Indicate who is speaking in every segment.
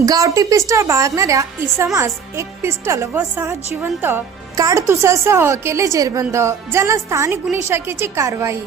Speaker 1: गावठी पिस्टल बाळगणाऱ्या इसमास एक पिस्टल व सहा जिवंत काडतुसासह केले जेरबंद. जालना स्थानिक गुन्हे शाखेची कारवाई.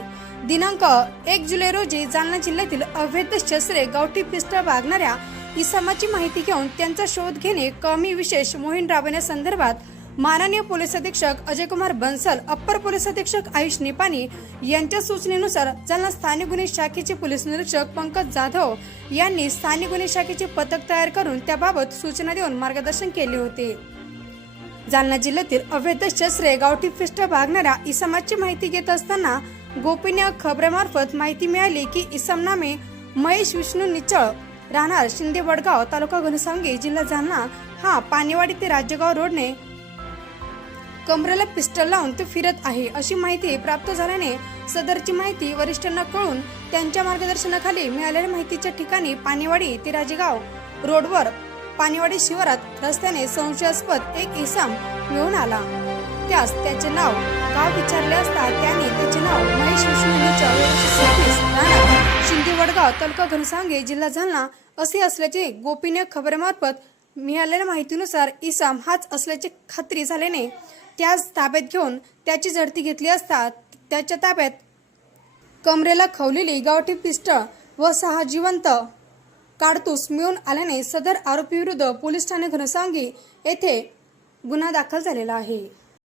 Speaker 1: दिनांक एक जुलै रोजी जालना जिल्ह्यातील अवैध शस्त्रे गावठी पिस्टल बाळगणाऱ्या इसमाची माहिती घेऊन त्यांचा शोध घेणे कमी विशेष मोहीम राबवण्यासंदर्भात माननीय पोलीस अधीक्षक अजयकुमार बन्सल अप्पर पोलीस अधीक्षक आयुष निपाणी यांच्या सूचनेनुसार जालना स्थानिक गुन्हे शाखेचे पोलीस निरीक्षक पंकज जाधव यांनी स्थानिक गुन्हे शाखेचे पथक तयार करून त्याबाबत सूचना देऊन मार्गदर्शन केले होते. जालना जिल्ह्यातील अवैध शस्त्रे गावठी फिस्ट भागणाऱ्या इसमाची माहिती घेत असताना गोपनीय खबरेमार्फत माहिती मिळाली की इसम नामे महेश विष्णू निचळ राहणार शिंदे वडगाव तालुका घनसावंगी जिल्हा जालना हा पानेवाडी ते राज्यगाव रोडने कमरेला पिस्टल लावून तो फिरत आहे अशी माहिती प्राप्त झाल्याने सदरची माहिती वरिष्ठांना कळून त्यांच्या मार्गदर्शनाखाली मिळालेल्या माहितीच्या ठिकाणी पाणीवाडी ते राजेगाव रोडवर पाणीवाडी शिवारात रस्त्याने संशयास्पद एक इसम मिळून आला. त्यास त्याचे नाव गाव विचारले असता त्याने त्याचे नाव महेश विष्णू शिंदे वडगाव तालुका घनसांगे जिल्हा जालना असे असल्याचे गोपनीय खबरेमार्फत मिळालेल्या माहितीनुसार इसाम हाच असल्याची खात्री झाल्याने त्यास ताब्यात घेऊन त्याची झडती घेतली असता त्याच्या ताब्यात कमरेला खवलेली गावठी पिस्टळ व सहा जिवंत काडतूस मिळून आल्याने सदर आरोपी विरुद्ध पोलीस ठाणे घनसांगी येथे गुन्हा दाखल झालेला आहे.